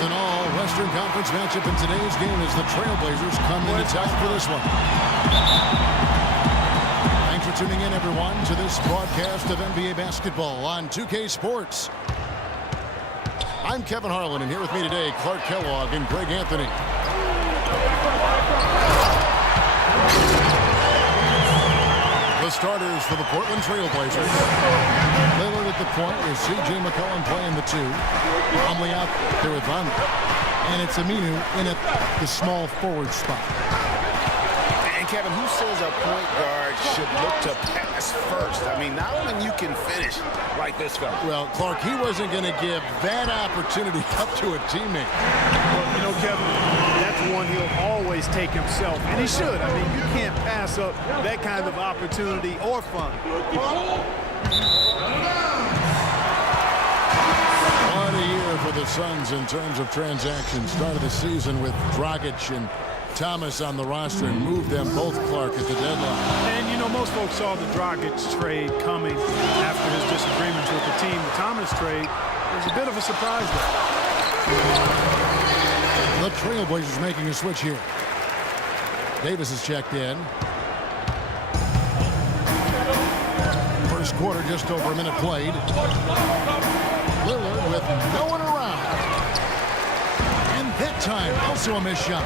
is an all-Western Conference matchup in today's game as the Trailblazers come into town for this one. Thanks for tuning in, everyone, to this broadcast of NBA basketball on 2K Sports. I'm Kevin Harlan, and here with me today, Clark Kellogg and Greg Anthony. The starters for the Portland Trailblazers. Lillard at the point with C.J. McCollum playing the 2. Plumlee out there with Von. And it's Aminu in at the small forward spot. And Kevin, who says a point guard should look to pass first? I mean, not when you can finish like this fella. Well, Clark, he wasn't going to give that opportunity up to a teammate. Well, you know, Kevin, that's one he'll always take himself, and he should. I mean, you can't pass up that kind of opportunity or fun. What a year for the Suns in terms of transactions. Started the season with Dragic and Thomas on the roster and moved them both, Clark, at the deadline. And, you know, most folks saw the Dragic trade coming after his disagreements with the team. The Thomas trade was a bit of a surprise there. The Trailblazers making a switch here. Davis is checked in. First quarter, just over a minute played. Lillard with no one around. And that time, also a missed shot.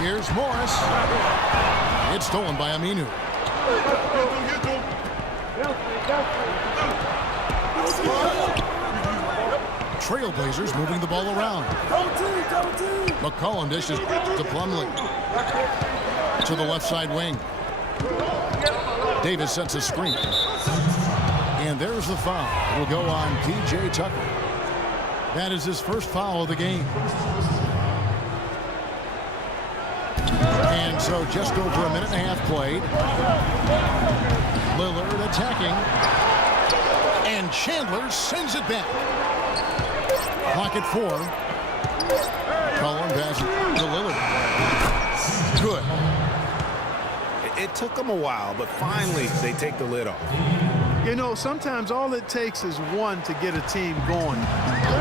Here's Morris. It's stolen by Aminu. Trailblazers moving the ball around. McCollum dishes to Plumlee. To the left side wing. Davis sets a screen. And there's the foul. It will go on P.J. Tucker. That is his first foul of the game. And so just over a minute and a half played. Lillard attacking. And Chandler sends it back. Clock at 4. Cullen passes to Lillard. Good. It took them a while, but finally they take the lid off. You know, sometimes all it takes is one to get a team going.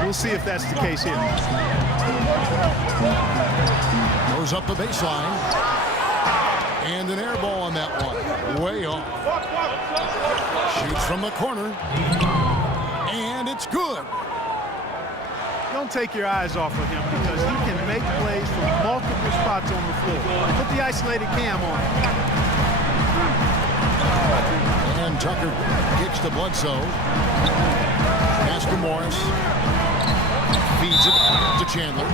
We'll see if that's the case here. Goes up the baseline. And an air ball on that one. Way off. Shoots from the corner. And it's good. Don't take your eyes off of him because he can make plays from multiple spots on the floor. Put the isolated cam on. And Tucker kicks to Bledsoe. Pass to Morris. Feeds it to Chandler.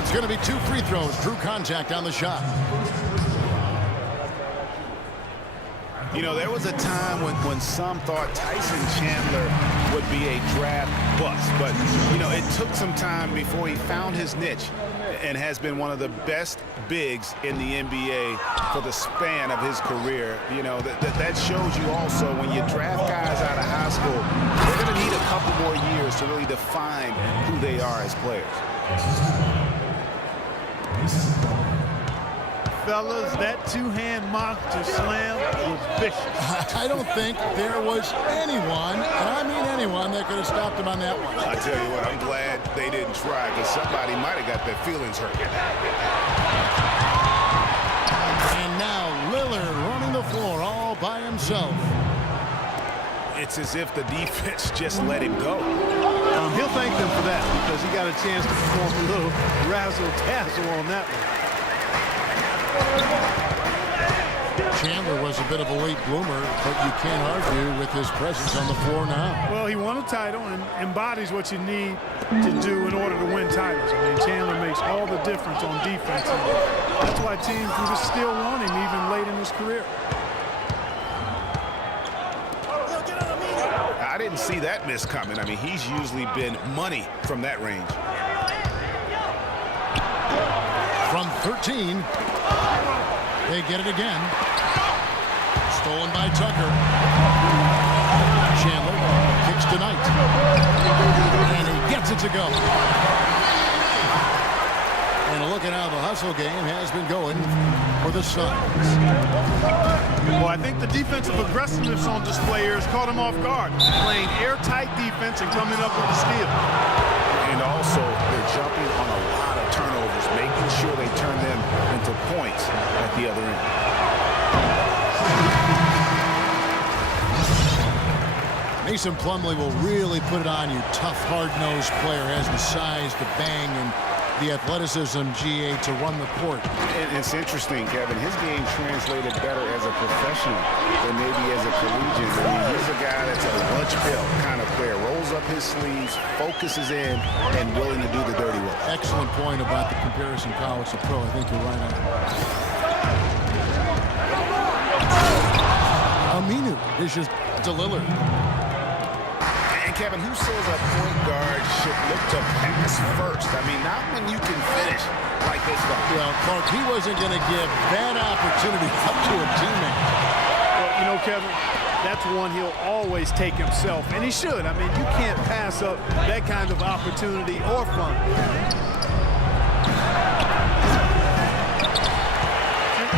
It's going to be 2 free throws. Drew contact on the shot. You know, there was a time when some thought Tyson Chandler would be a draft bust. But, you know, it took some time before he found his niche and has been one of the best bigs in the NBA for the span of his career. You know, that shows you also when you draft guys out of high school, they're going to need a couple more years to really define who they are as players. Fellas, that two-hand monster slam was vicious. I don't think there was anyone, and I mean anyone, that could have stopped him on that one. I tell you what, I'm glad they didn't try because somebody might have got their feelings hurt. And now Lillard running the floor all by himself. It's as if the defense just let him go. He'll thank them for that because he got a chance to perform a little razzle-dazzle on that one. Chandler was a bit of a late bloomer, but you can't argue with his presence on the floor now. Well, he won a title and embodies what you need to do in order to win titles. I mean, Chandler makes all the difference on defense. And that's why teams can just still want him even late in his career. I didn't see that miss coming. I mean, he's usually been money from that range. From 13, they get it again. Stolen by Tucker. Chandler kicks to Knight. And he gets it to go. And a look at how the hustle game has been going for the Suns. Well, I think the defensive aggressiveness on display here has caught him off guard. Playing airtight defense and coming up with the steal. And also, they're jumping on a lot of turnovers, making sure they turn them into points at the other end. Mason Plumlee will really put it on you. Tough, hard-nosed player, has the size to bang and the athleticism, GA, to run the court. And it's interesting, Kevin. His game translated better as a professional than maybe as a collegiate. I mean, he's a guy that's a lunch pail kind of player. Rolls up his sleeves, focuses in, and willing to do the dirty work. Excellent point about the comparison college to pro. I think you're right on. Aminu dishes to Lillard. Kevin, who says a point guard should look to pass first? I mean, not when you can finish like this guy. Well, Clark, he wasn't going to give that opportunity up to a teammate. Well, you know, Kevin, that's one he'll always take himself, and he should. I mean, you can't pass up that kind of opportunity or fun.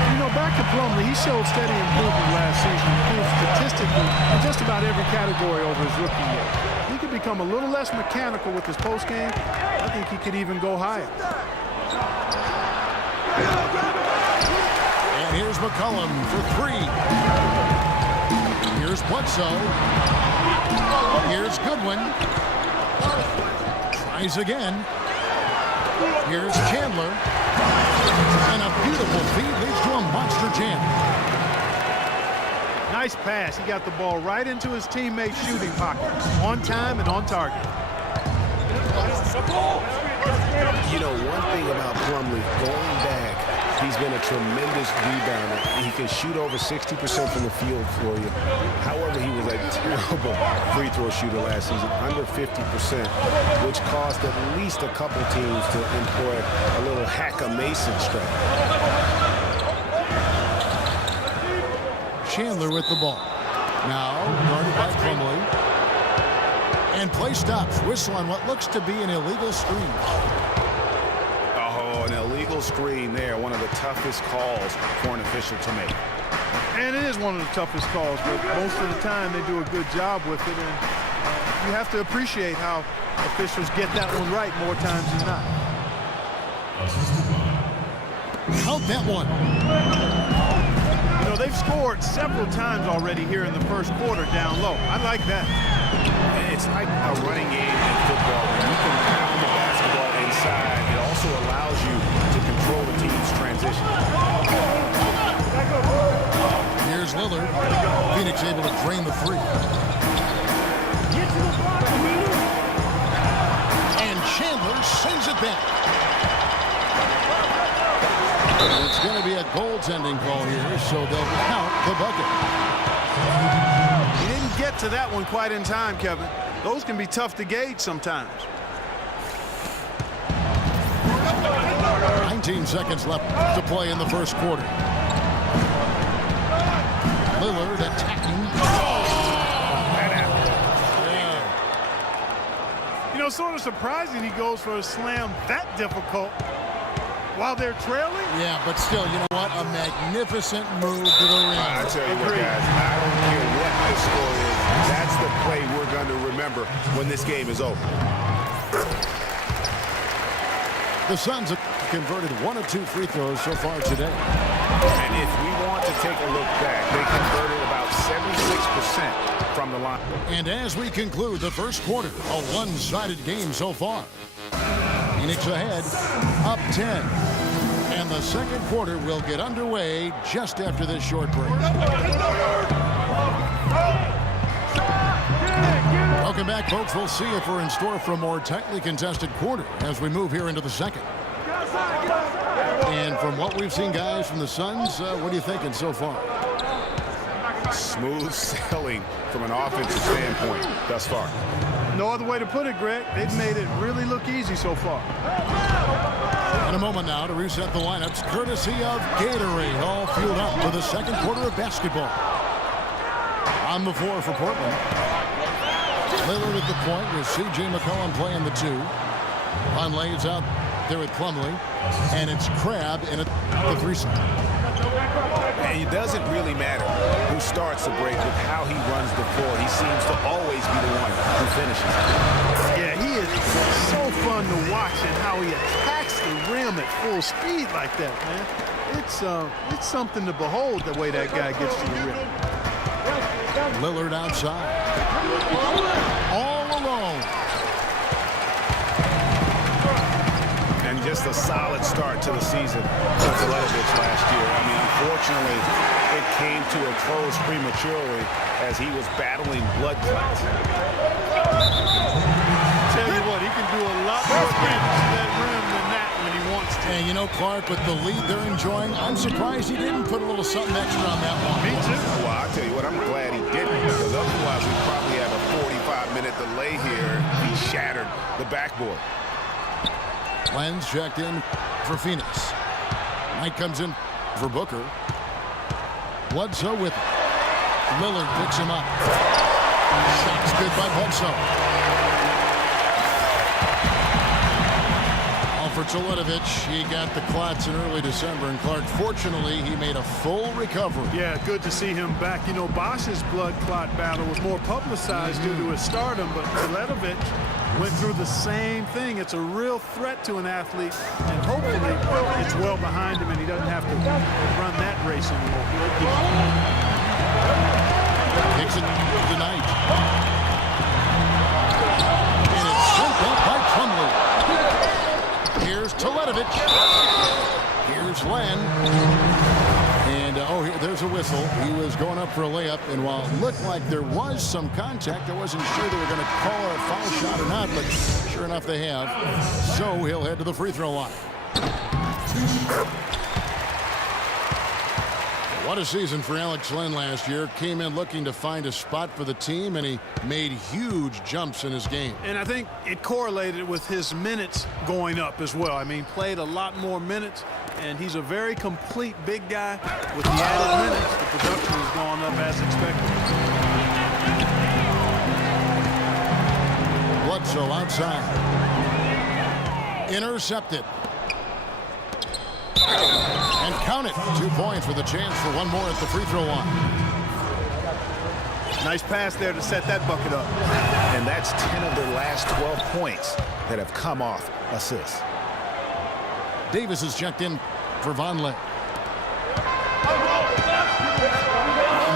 You know, back to Plumlee, he showed steady improvement last season, improved statistically in just about every category over his rookie year. He could become a little less mechanical with his post game. I think he could even go higher. And here's McCollum for three. Here's Bledsoe. Here's Goodwin. Tries again. Here's Chandler. And a beautiful feed leads to a monster jam. Nice pass. He got the ball right into his teammate's shooting pocket. On time and on target. You know, one thing about Plumlee, going back, he's been a tremendous rebounder. He can shoot over 60% from the field for you. However, he was a terrible free throw shooter last season, under 50%, which caused at least a couple teams to employ a little hack-a-Mason strategy. Chandler with the ball. Now guarded by Plumlee. And play stops. Whistle on what looks to be an illegal screen. Oh, an illegal screen there. One of the toughest calls for an official to make. And it is one of the toughest calls, but most of the time they do a good job with it. And you have to appreciate how officials get that one right more times than not. Count that one. You know, they've scored several times already here in the first quarter down low. I like that. It's like a running game in football. When you can pound the basketball inside, it also allows you to control the team's transition. Here's Lillard. Phoenix able to drain the three. And Chandler sends it back. It's going to be a goaltending call here, so they'll count the bucket. He didn't get to that one quite in time, Kevin. Those can be tough to gauge sometimes. 19 seconds left to play in the first quarter. Lillard attacking. You know, sort of surprising he goes for a slam that difficult while they're trailing. Yeah, but still, you know what? A magnificent move to the ring. I tell you what, guys, I don't care what the score is. That's the play we're going to remember when this game is over. The Suns have converted 1 of 2 free throws so far today. And if we want to take a look back, they converted about 76% from the line. And as we conclude the first quarter, a one-sided game so far. Phoenix ahead, up 10. And the second quarter will get underway just after this short break. Welcome back, folks. We'll see if we're in store for a more tightly contested quarter as we move here into the second. And from what we've seen, guys, from the Suns, what are you thinking so far? Smooth sailing from an offensive standpoint thus far. No other way to put it, Greg. They've made it really look easy so far. In a moment now to reset the lineups, courtesy of Gatorade, all fueled up for the second quarter of basketball. On the floor for Portland. Lillard at the point with C.J. McCollum playing the 2. Conley's out there with Plumlee. And it's Crabbe in the 3 side. And it doesn't really matter who starts the break with how he runs the floor. He seems to always be the one who finishes. Yeah, he is so fun to watch and how he attacks the rim at full speed like that, man. It's something to behold the way that guy gets to the rim. Lillard outside. All alone. And just a solid start to the season for Teletovic last year. I mean, unfortunately, it came to a close prematurely as he was battling blood clots. Tell you what, he can do a lot more damage to that rim than that when he wants to. And you know, Clark, with the lead they're enjoying, I'm surprised he didn't put a little something extra on that one. Me too. Well, I'll tell you what, I'm glad he didn't, because otherwise we probably have a 45-minute delay here. He shattered the backboard. Lenz checked in for Phoenix. Knight comes in for Booker. Bledsoe with it. Lillard picks him up. Shot's good by Bledsoe. For Teletovic, he got the clots in early December, and Clark, fortunately, he made a full recovery. Yeah, good to see him back. You know, Bosch's blood clot battle was more publicized due to his stardom, but Teletovic went through the same thing. It's a real threat to an athlete, and hopefully it's well behind him and he doesn't have to run that race anymore. Takes it tonight. And it's sent up by Plumlee. Here's Teletovic. Here's Len. And, there's a whistle. He was going up for a layup, and while it looked like there was some contact, I wasn't sure they were going to call a foul shot or not, but sure enough they have. So he'll head to the free throw line. What a season for Alex Len last year. Came in looking to find a spot for the team, and he made huge jumps in his game. And I think it correlated with his minutes going up as well. I mean, played a lot more minutes, and he's a very complete big guy. With the added minutes, the production has gone up as expected. Bledsoe outside. Intercepted. And count it. 2 points with a chance for one more at the free throw line. Nice pass there to set that bucket up. And that's 10 of their last 12 points that have come off assists. Davis is checked in for Vonleh.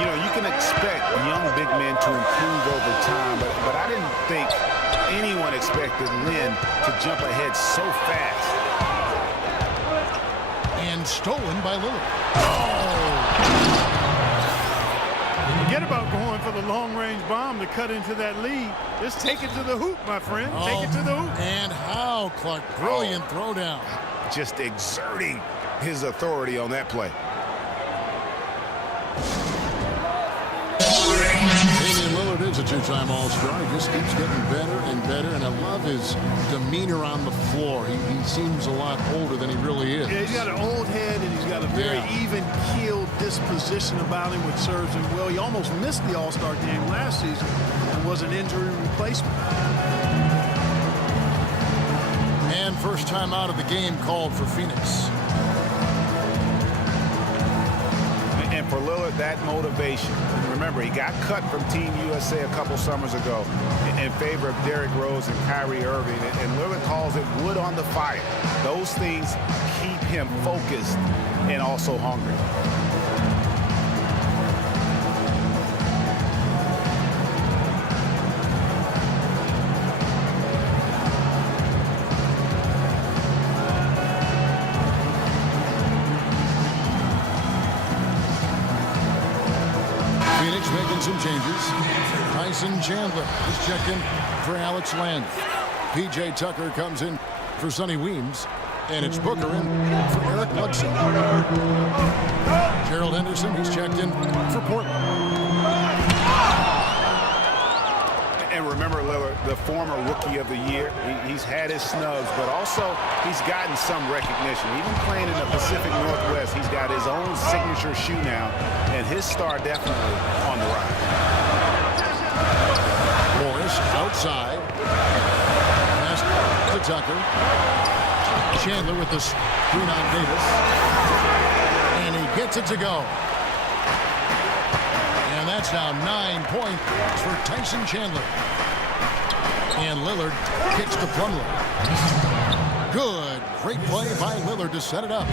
You know, you can expect young big men to improve over time, but I didn't think anyone expected Len to jump ahead so fast. And stolen by Lillard. Forget about going for the long-range bomb to cut into that lead. Just take it to the hoop, my friend. Take it to the hoop. And how, Clark. Brilliant throwdown. Just exerting his authority on that play. Damian Lillard is a 2-time All-Star. He just keeps getting better and better, and I love his demeanor on the floor. He seems a lot older than he really is. Yeah, he's got an old head, and he's got a very even-keeled disposition about him, which serves him well. He almost missed the All-Star game last season and was an injury replacement. And first time out of the game called for Phoenix. And for Lillard, that motivation. Remember, he got cut from Team USA a couple summers ago in favor of Derrick Rose and Kyrie Irving. And Lillard calls it wood on the fire. Those things keep him focused and also hungry. Making some changes. Tyson Chandler is checked in for Alex Len. P.J. Tucker comes in for Sonny Weems. And it's Booker in for Eric Bledsoe. Gerald Henderson, he's checked in for Portland. And remember, Lillard, the former Rookie of the Year, he's had his snubs, but also he's gotten some recognition. Even playing in the Pacific Northwest, he's got his own signature shoe now, and his star definitely on the rise. Morris outside. Pass to Tucker. Chandler with the screen on Davis. And he gets it to go. And that's now 9 points for Tyson Chandler. And Lillard kicks to Plumlee. Good. Great play by Lillard to set it up.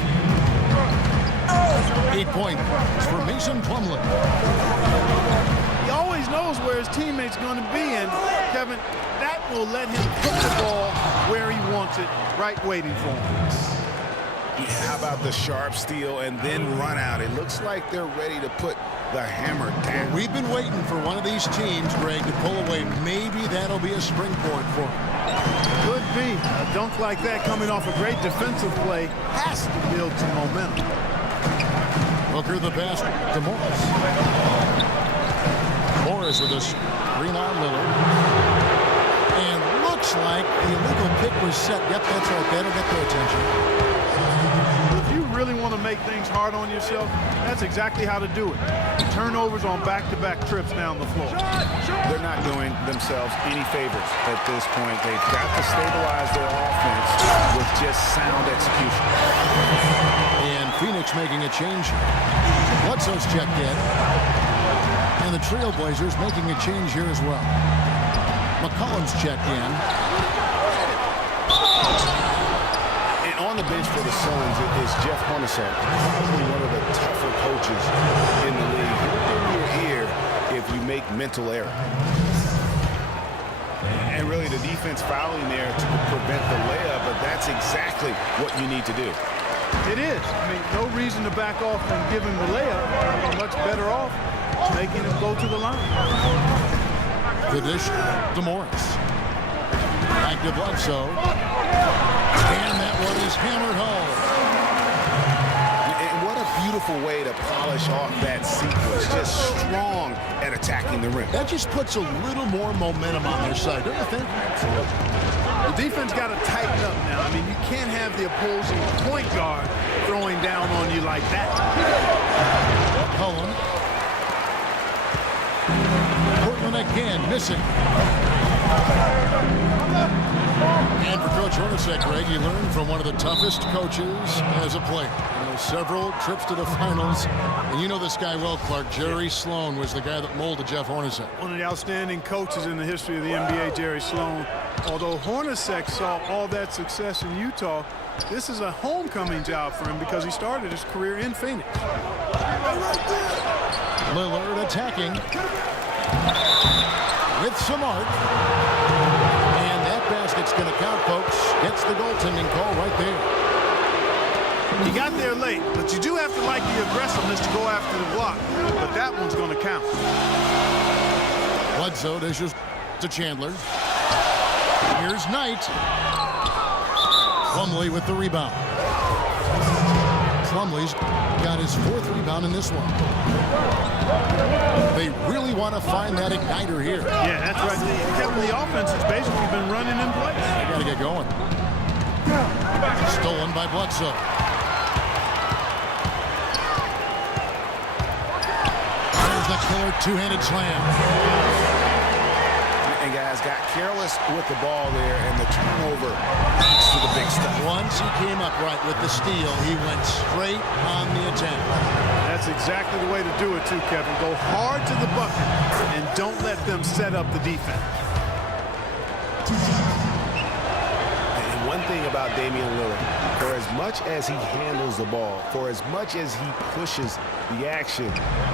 8 points for Mason Plumlee. He always knows where his teammate's going to be, and Kevin, that will let him put the ball where he wants it, right waiting for him. How about the sharp steal and then run out? It looks like they're ready to put the hammer down. We've been waiting for one of these teams, Greg, to pull away. Maybe that'll be a springboard for him. Could be. A dunk like that coming off a great defensive play has to build some momentum. Booker the pass to Morris. Morris with a screen on Lillard. And looks like the illegal pick was set. Yep, that's right. That'll get their attention. If you really want to make things hard on yourself, that's exactly how to do it. Turnovers on back-to-back trips down the floor. They're not doing themselves any favors at this point. They've got to stabilize their offense with just sound execution. And Phoenix making a change. Bledsoe's checked in. And the Trailblazers making a change here as well. McCollum's checked in. And on the bench for the Suns is Jeff Hornacek, probably one of the tougher coaches in the league. He'll in your ear if you make mental error. And really the defense fouling there to prevent the layup, but that's exactly what you need to do. It is. I mean, no reason to back off and give him the layup. You're much better off making him go to the line. The dish to Morris. Back to Bledsoe. And that one is hammered home. And what a beautiful way to polish off that sequence. Just strong at attacking the rim. That just puts a little more momentum on their side, don't you think? The defense got to tighten up now. I mean, you can't have the opposing point guard throwing down on you like that. Cullen. Portland again missing. And for Coach Hornacek, Greg, he learned from one of the toughest coaches as a player. You know, several trips to the finals. And you know this guy well, Clark. Jerry Sloan was the guy that molded Jeff Hornacek. One of the outstanding coaches in the history of the NBA, Jerry Sloan. Although Hornacek saw all that success in Utah, this is a homecoming job for him because he started his career in Phoenix. Lillard attacking with some art. And that basket's going to count, folks. Gets the goaltending call right there. He got there late, but you do have to like the aggressiveness to go after the block. But that one's going to count. Bledsoe dishes to Chandler. Here's Knight. Plumlee with the rebound. Plumlee's got his 4th rebound in this one. They really want to find that igniter here. Yeah, that's right. Kevin, the offense has basically been running in place. They got to get going. Stolen by Bledsoe. There's the killer two-handed slam. And guys got careless with the ball there, and the turnover leads to the big stuff. Once he came up right with the steal, he went straight on the attack. That's exactly the way to do it, too, Kevin. Go hard to the bucket and don't let them set up the defense. And one thing about Damian Lillard, for as much as he handles the ball, for as much as he pushes the action,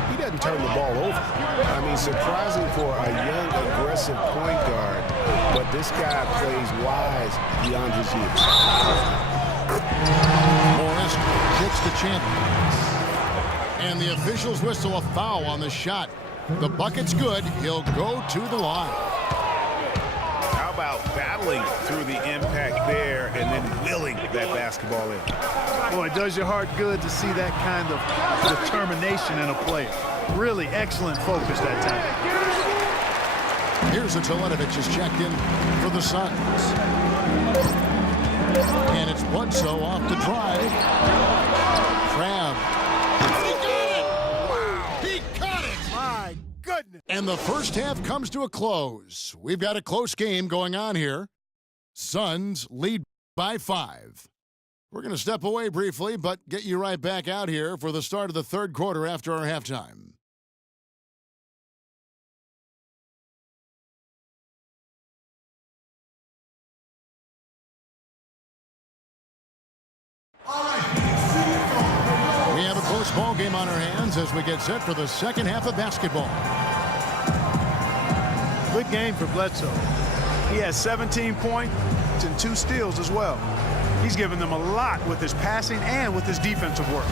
he doesn't turn the ball over. I mean, surprising for a young, aggressive point guard, but this guy plays wise beyond his years. Morris kicks to Chandler. And the officials whistle a foul on the shot. The bucket's good. He'll go to the line. How about battling through the impact there and then willing that basketball in? Boy, it does your heart good to see that kind of determination in a player. Really excellent focus that time. Here's a Teletovic is checked in for the Suns. And it's Bledsoe off the drive. Crab. He got it! Wow! He got it! My goodness! And the first half comes to a close. We've got a close game going on here. Suns lead by 5. We're going to step away briefly, but get you right back out here for the start of the third quarter after our halftime. We have a close ball game on our hands as we get set for the second half of basketball. Good game for Bledsoe. He has 17 points and 2 steals as well. He's given them a lot with his passing and with his defensive work.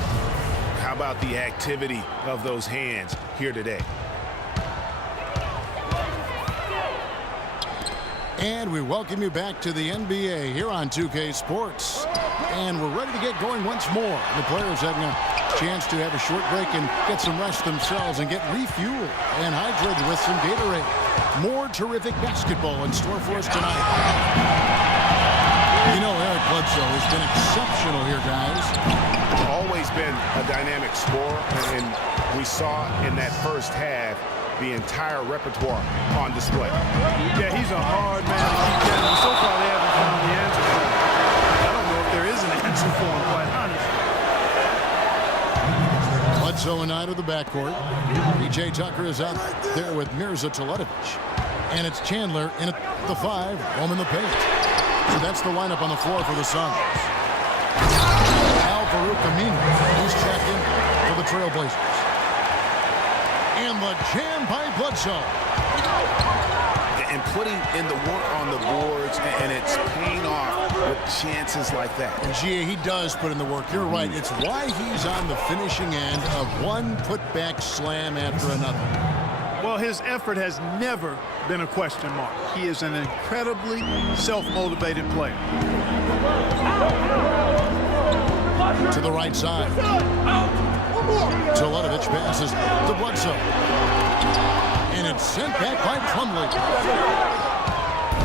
How about the activity of those hands here today? And we welcome you back to the NBA here on 2K Sports. And we're ready to get going once more. The players having a chance to have a short break and get some rest themselves and get refueled and hydrated with some Gatorade. More terrific basketball in store for us tonight. You know, Eric Bledsoe has been exceptional here, guys. Always been a dynamic scorer, and we saw in that first half the entire repertoire on display. Yeah, he's a hard man to keep down. So far, they haven't found the answer for him. I don't know if there is an answer for him, quite honestly. Bledsoe and Knight of the backcourt. PJ Tucker is out there with Mirza Teletovic. And it's Chandler in at the 5, home in the paint. So that's the lineup on the floor for the Suns. Al-Farouq Aminu, who's checked in for the Trailblazers. And the jam by Bledsoe. And putting in the work on the boards, and it's paying off with chances like that. And Gia, he does put in the work. You're right. It's why he's on the finishing end of one putback slam after another. Well, his effort has never been a question mark. He is an incredibly self-motivated player. To the right side. Teletovic passes to Bledsoe. And it's sent back by Plumlee.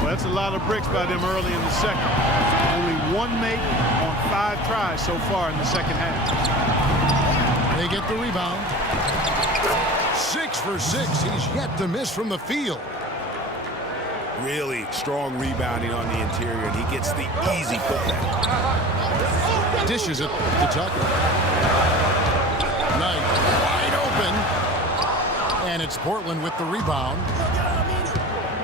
Well, that's a lot of bricks by them early in the second. Only 1 make on 5 tries so far in the second half. They get the rebound. 6 for 6. He's yet to miss from the field. Really strong rebounding on the interior, and he gets the easy putback. Dishes it to Tucker. Knight wide open. And it's Portland with the rebound.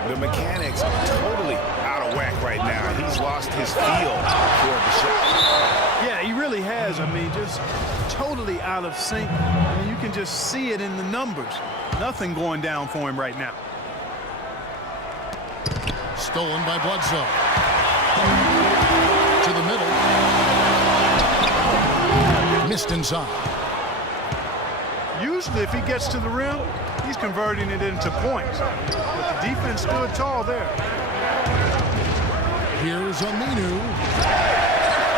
The mechanics totally out of whack right now. He's lost his feel for the shot. Yeah, he really has. I mean, just totally out of sync. I mean, you can just see it in the numbers. Nothing going down for him right now. Stolen by Bledsoe. To the middle. Missed inside. Usually, if he gets to the rim, he's converting it into points. But the defense stood tall there. Here's Aminu.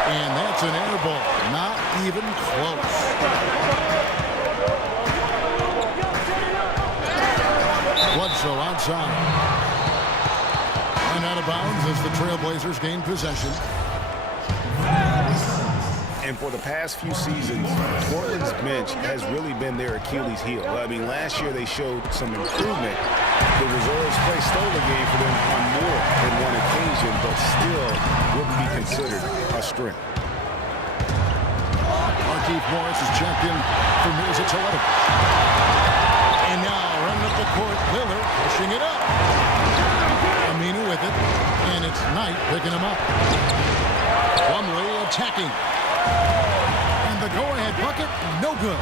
And that's an air ball. Not even close. Bledsoe outside. And out of bounds as the Trailblazers gain possession. And for the past few seasons, Portland's bench has really been their Achilles heel. I mean, last year they showed some improvement. The reserves play stole the game for them on more than one occasion, but still wouldn't be considered a strength. Markieff Morris is checked in for Mirza Teletovic. And now running up the court, Lillard pushing it up. Aminu with it, and it's Knight picking him up. Plumlee attacking. And the go-ahead bucket, no good.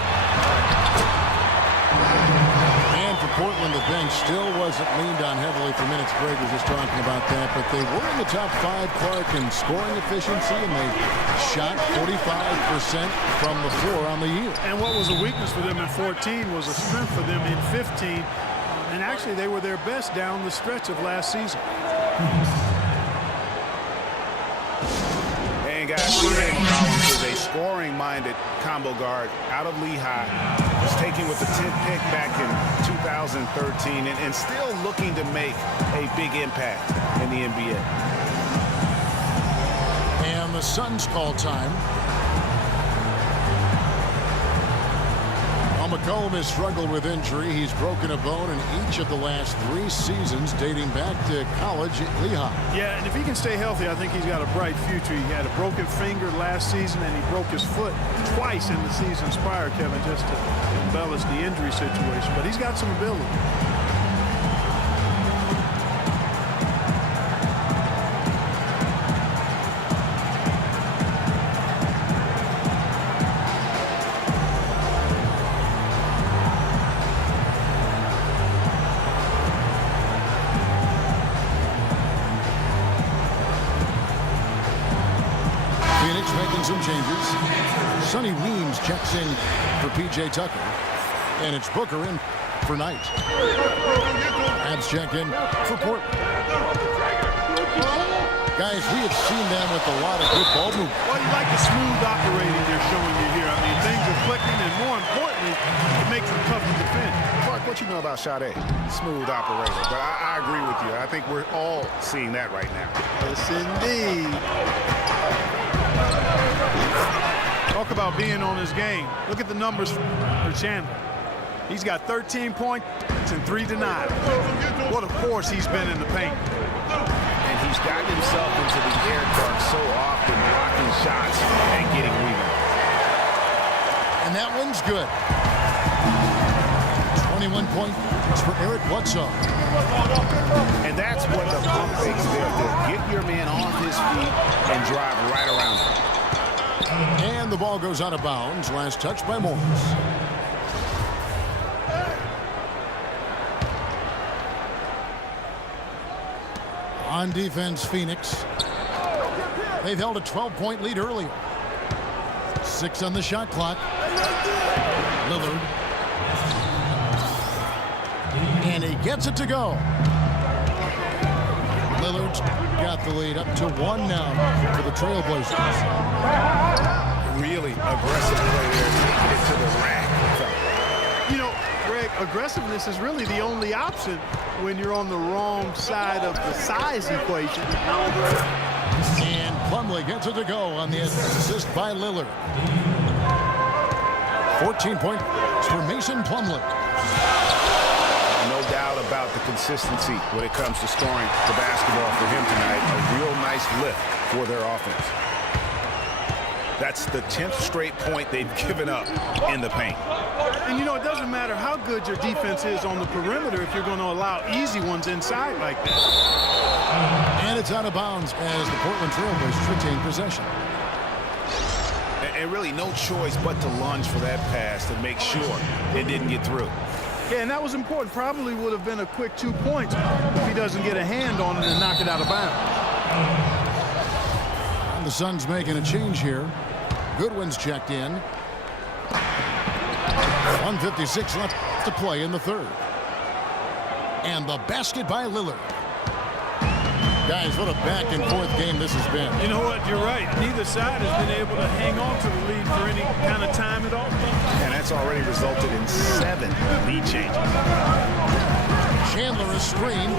And for Portland, the bench still wasn't leaned on heavily for minutes. Greg was just talking about that, but they were in the top 5, Clark, in scoring efficiency, and they shot 45% from the floor on the year. And what was a weakness for them in 14 was a strength for them in 15. And actually, they were their best down the stretch of last season. And guys, is a scoring-minded combo guard out of Lehigh. Was taken with the 10th pick back in 2013 and still looking to make a big impact in the NBA. And the Suns call time. McCollum has struggled with injury. He's broken a bone in each of the last 3 seasons dating back to college at Lehigh. Yeah, and if he can stay healthy, I think he's got a bright future. He had a broken finger last season, and he broke his foot twice in the seasons prior, Kevin, just to embellish the injury situation. But he's got some ability. Some changes. Sonny Weems checks in for P.J. Tucker. And it's Booker in for Knight. Abs check in for Portland. Guys, we have seen them with a lot of good ball movement. Well, you like the smooth operating they're showing you here. I mean, things are clicking, and more importantly, it makes them tough to defend. Clark, what you know about Sade? Smooth operator. But I agree with you. I think we're all seeing that right now. Yes, indeed. Talk about being on his game. Look at the numbers for Chandler. He's got 13 points and 3 denied. What a force he's been in the paint. And he's gotten himself into the air dark so often, blocking shots and getting rebounds. And that one's good. 21 points for Eric Bledsoe. And that's what the pump fakes there. Get your man off his feet and drive right around him. And the ball goes out of bounds. Last touch by Morris. On defense, Phoenix. They've held a 12-point lead earlier. 6 on the shot clock. Lillard. And he gets it to go. Lillard's got the lead up to 1 now for the Trailblazers. Really aggressive play there, taking it to the rack. You know, Greg, aggressiveness is really the only option when you're on the wrong side of the size equation. And Plumlee gets it to go on the assist by Lillard. 14 points for Mason Plumlee. No doubt about the consistency when it comes to scoring the basketball for him tonight. A real nice lift for their offense. That's the 10th straight point they've given up in the paint. And, you know, it doesn't matter how good your defense is on the perimeter if you're going to allow easy ones inside like that. And it's out of bounds as the Portland Trailblazers retain possession. And really no choice but to lunge for that pass to make sure it didn't get through. Yeah, and that was important. Probably would have been a quick 2 points if he doesn't get a hand on it and knock it out of bounds. And the Suns making a change here. Goodwin's checked in. 1:56 left to play in the third. And the basket by Lillard. Guys, what a back-and-forth game this has been. You know what? You're right. Neither side has been able to hang on to the lead for any kind of time at all. And that's already resulted in 7 lead changes. Chandler is screened.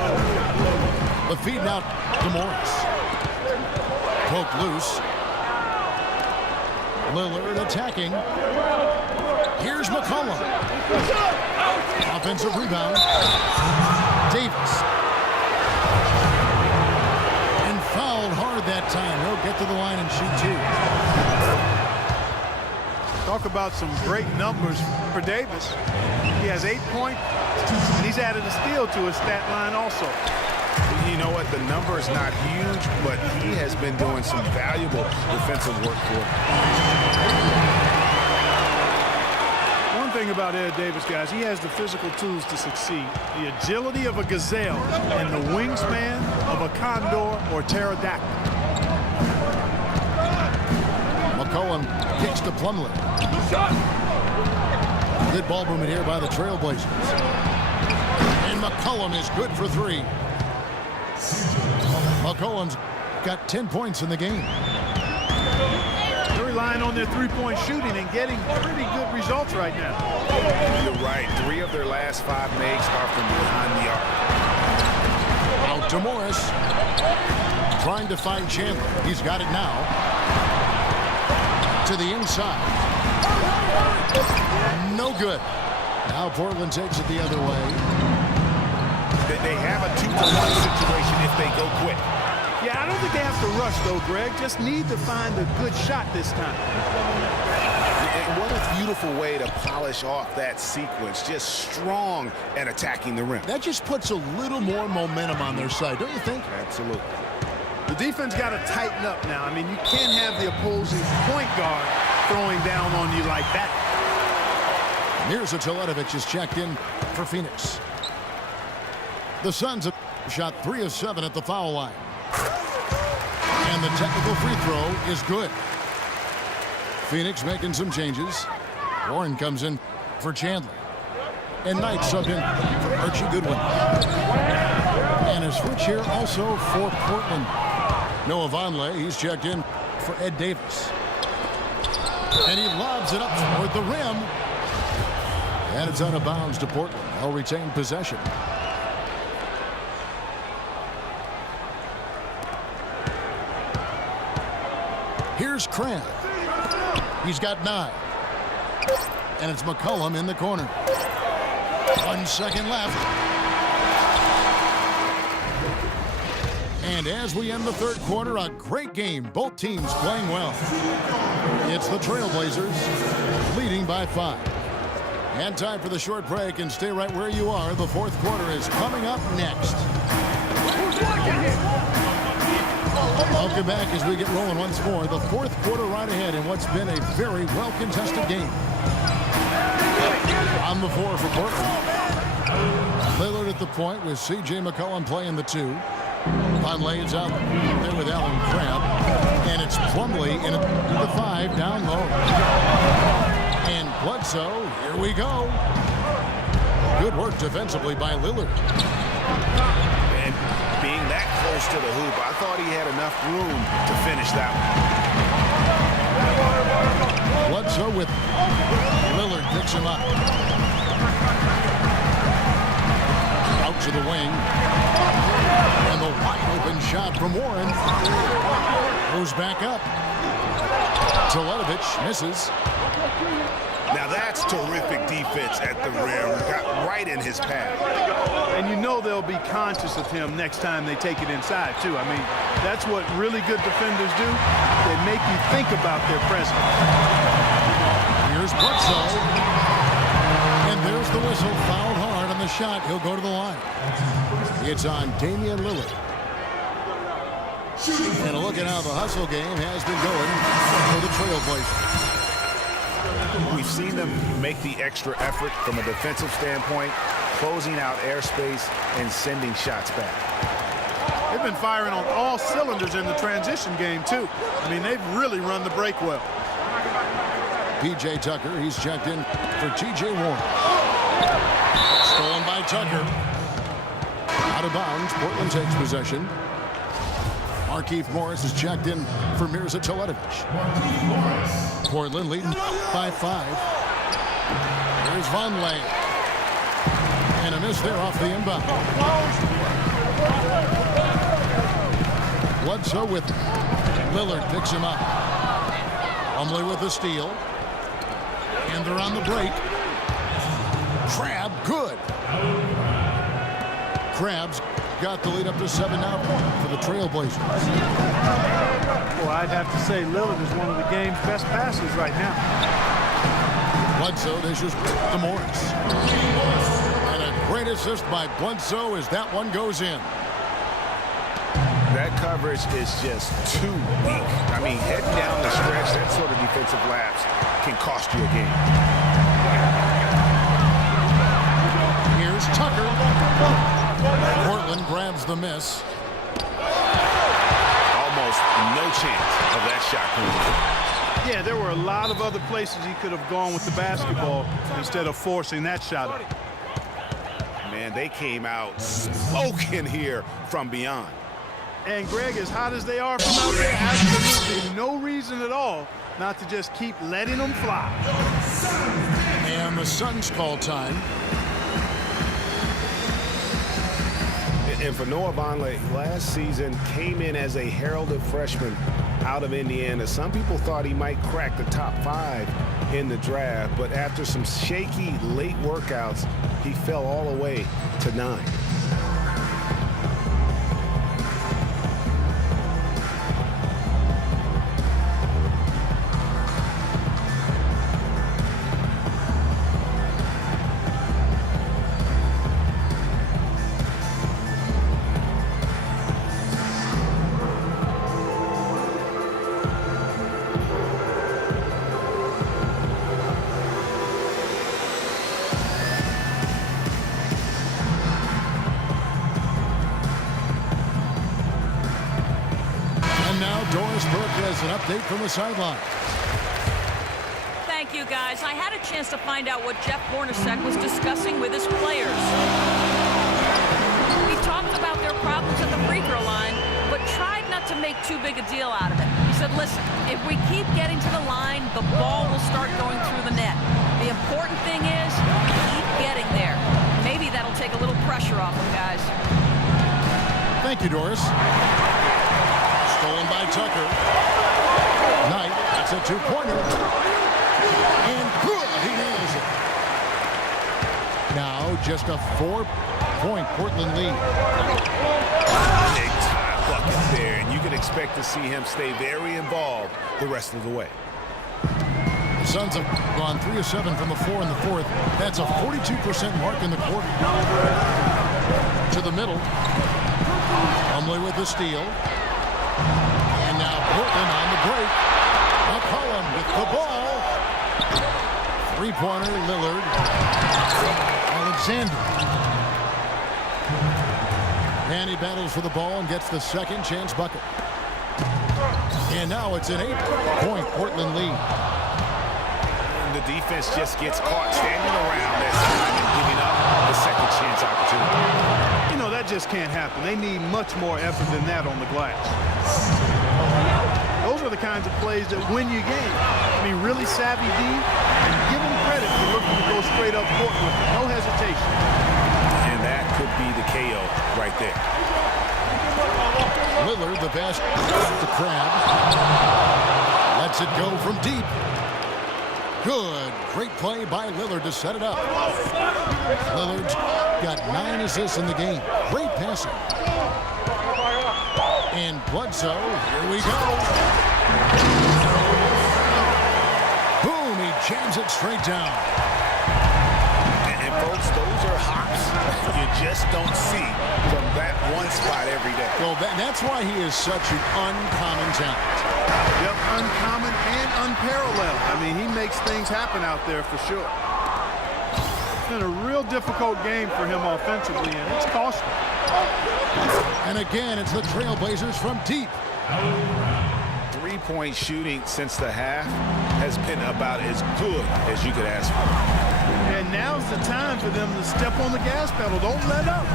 The feed now to Morris. Poked loose. Lillard attacking. Here's McCollum. Offensive rebound. Davis. And fouled hard that time. He'll get to the line and shoot 2. Talk about some great numbers for Davis. He has 8 points, and he's added a steal to his stat line also. You know what? The number is not huge, but he has been doing some valuable defensive work for him. One thing about Ed Davis, guys, he has the physical tools to succeed. The agility of a gazelle and the wingspan of a condor or pterodactyl. McCollum kicks to Plumlee. Good ball movement here by the Trailblazers. And McCollum is good for 3. McCollum's got 10 points in the game. They're relying on their three-point shooting and getting pretty good results right now. You're right. 3 of their last 5 makes are from behind the arc. Out to Morris. Trying to find Chandler. He's got it now. To the inside. No good. Now Portland takes it the other way. They have a 2-to-1 situation if they go quick. Yeah, I don't think they have to rush, though, Greg. Just need to find a good shot this time. And what a beautiful way to polish off that sequence. Just strong at attacking the rim. That just puts a little more momentum on their side, don't you think? Absolutely. The defense got to tighten up now. I mean, you can't have the opposing point guard throwing down on you like that. Here's a Teletovic is checked in for Phoenix. The Suns have shot 3 of 7 at the foul line. And the technical free throw is good. Phoenix making some changes. Warren comes in for Chandler. And Knight subbed in for Archie Goodwin. And a switch here also for Portland. Noah Vonleh, he's checked in for Ed Davis. And he lobs it up toward the rim. And it's out of bounds to Portland. They'll retain possession. Here's Cram. He's got 9. And it's McCollum in the corner. 1 second left. And as we end the third quarter, a great game. Both teams playing well. It's the Trailblazers leading by 5. And time for the short break, and stay right where you are. The fourth quarter is coming up next. Welcome back as we get rolling once more. The fourth quarter right ahead in what's been a very well-contested game. On the floor for Portland. Lillard at the point with C.J. McCollum playing the 2. Vonleh is out there with Alan Crabb. And it's Plumlee in at the 5 down low. And Bledsoe, here we go. Good work defensively by Lillard. And being that close to the hoop, I thought he had enough room to finish that one. Bledsoe with Lillard picks him up. Out to the wing. And the wide open shot from Warren goes back up. Teletovic misses. Now that's terrific defense at the rim. Got right in his path. And you know they'll be conscious of him next time they take it inside, too. I mean, that's what really good defenders do. They make you think about their presence. Here's Bledsoe. And there's the whistle. Fouled hard on the shot. He'll go to the line. It's on Damian Lillard. And a look at how the hustle game has been going for the Trailblazers. We've seen them make the extra effort from a defensive standpoint, closing out airspace and sending shots back. They've been firing on all cylinders in the transition game, too. I mean, they've really run the break well. P.J. Tucker, he's checked in for T.J. Warren. Stolen by Tucker. Out of bounds, Portland takes possession. Markieff Morris is checked in for Mirza Teletovic. Portland leading by 5. Here's Vonleh. And a miss there off the inbound. Bledsoe with Lillard picks him up. Plumlee with the steal. And they're on the break. Crabb, good. Crabb's got the lead up to 7 now for the Trailblazers. Well, I'd have to say Lillard is one of the game's best passers right now. Bledsoe dishes to Morris. And a great assist by Bledsoe as that one goes in. That coverage is just too weak. I mean, heading down the stretch, that sort of defensive lapse can cost you a game. Here's Tucker. Portland grabs the miss. Almost no chance of that shot coming in. Yeah, there were a lot of other places he could have gone with the basketball instead of forcing that shot. Man, they came out smoking here from beyond. And Greg, as hot as they are from out there, absolutely no reason at all not to just keep letting them fly. And the Suns call time. And for Noah Vonleh, last season came in as a heralded freshman out of Indiana. Some people thought he might crack the top 5 in the draft, but after some shaky late workouts, he fell all the way to 9. An update from the sideline. Thank you, guys. I had a chance to find out what Jeff Hornacek was discussing with his players. He talked about their problems at the free throw line, but tried not to make too big a deal out of it. He said, listen, if we keep getting to the line, the ball will start going through the net. The important thing is keep getting there. Maybe that'll take a little pressure off them, guys. Thank you, Doris. Stolen by Tucker. Knight, that's a two-pointer. And good, he nails it. Now just a 4-point Portland lead. Big time bucket there, and you can expect to see him stay very involved the rest of the way. The Suns have gone 3 of 7 from the floor in the fourth. That's a 42% mark in the quarter. To the middle. Plumlee with the steal. And now Portland on the break. McCollum with the ball. Three-pointer, Lillard. Alexander. And he battles for the ball and gets the second chance bucket. And now it's an 8-point Portland lead. And the defense just gets caught standing around that time and giving up the second chance opportunity. You know, that just can't happen. They need much more effort than that on the glass. Those are the kinds of plays that win you game. I mean, really savvy D, and give them credit for looking to go straight up court with it. No hesitation. And that could be the KO right there. Lillard, the best, the Crab. Lets it go from deep. Good. Great play by Lillard to set it up. Lillard's got 9 assists in the game. Great passing. And Bledsoe, here we go. Boom, he jams it straight down. And folks, those are hops you just don't see from that one spot every day. Well, that's why he is such an uncommon talent. Yep, uncommon and unparalleled. I mean, he makes things happen out there for sure. It's been a real difficult game for him offensively, and it's costly. And again, it's the Trailblazers from deep. Three-point shooting since the half has been about as good as you could ask for. And now's the time for them to step on the gas pedal. Don't let up.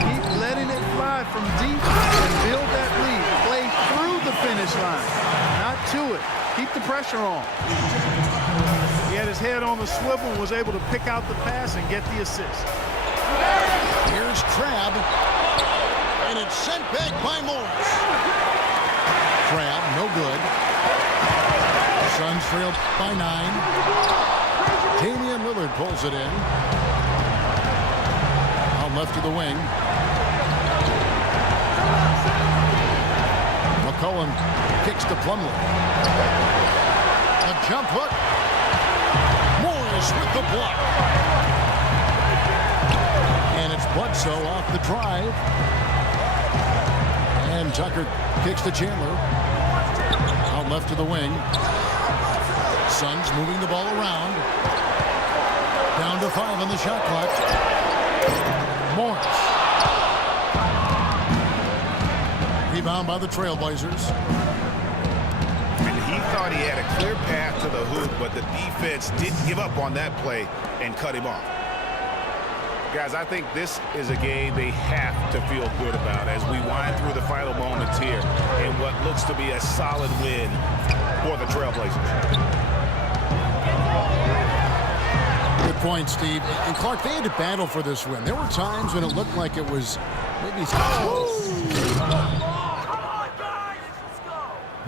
Keep letting it fly from deep and build that lead. Play through the finish line, not to it. Keep the pressure on. He had his head on the swivel and was able to pick out the pass and get the assist. Here's Crab. And it's sent back by Morris. Crab, no good. Suns trail by 9. Damian Lillard pulls it in. Out left to the wing. McCollum kicks to Plumlee. A jump hook. Morris with the block. And it's Bledsoe off the drive. And Tucker kicks to Chandler. Out left to the wing. Suns moving the ball around. Down to 5 on the shot clock. Morris. Rebound by the Trailblazers. And he thought he had a clear path to the hoop, but the defense didn't give up on that play and cut him off. Guys, I think this is a game they have to feel good about as we wind through the final moments here in what looks to be a solid win for the Trailblazers. Good point, Steve. And Clark, they had to battle for this win. There were times when it looked like it was maybe close.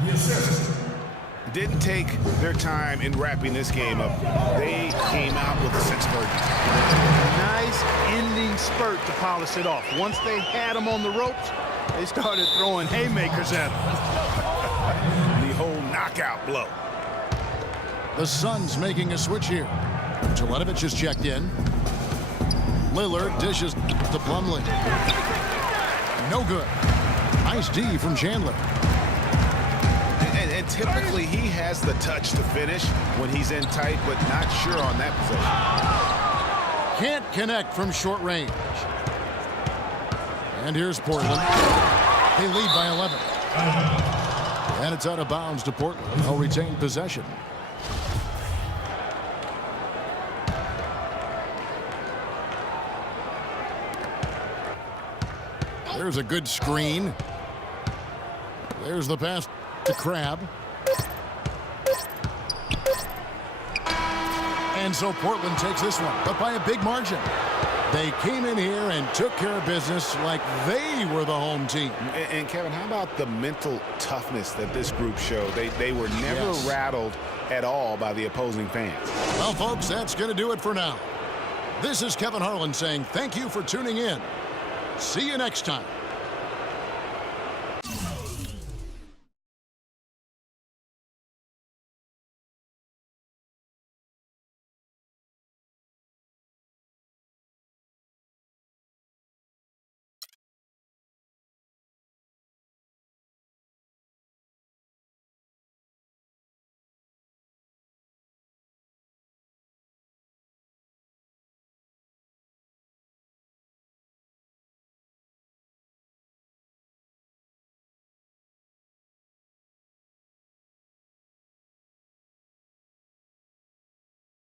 The assist didn't take their time in wrapping this game up. They came out with a sense of urgency. Nice ending spurt to polish it off. Once they had them on the ropes, they started throwing haymakers at them. The whole knockout blow. The Suns making a switch here. Jelitovich is checked in. Lillard dishes to Plumlee. No good. Nice D from Chandler. And typically he has the touch to finish when he's in tight, but not sure on that possession. Can't connect from short range. And here's Portland. They lead by 11. And it's out of bounds to Portland. They'll retain possession. There's a good screen. There's the pass to Crabbe. And so Portland takes this one, but by a big margin. They came in here and took care of business like they were the home team. And Kevin, how about the mental toughness that this group showed? They were never rattled at all by the opposing fans. Well, folks, that's going to do it for now. This is Kevin Harlan saying thank you for tuning in. See you next time.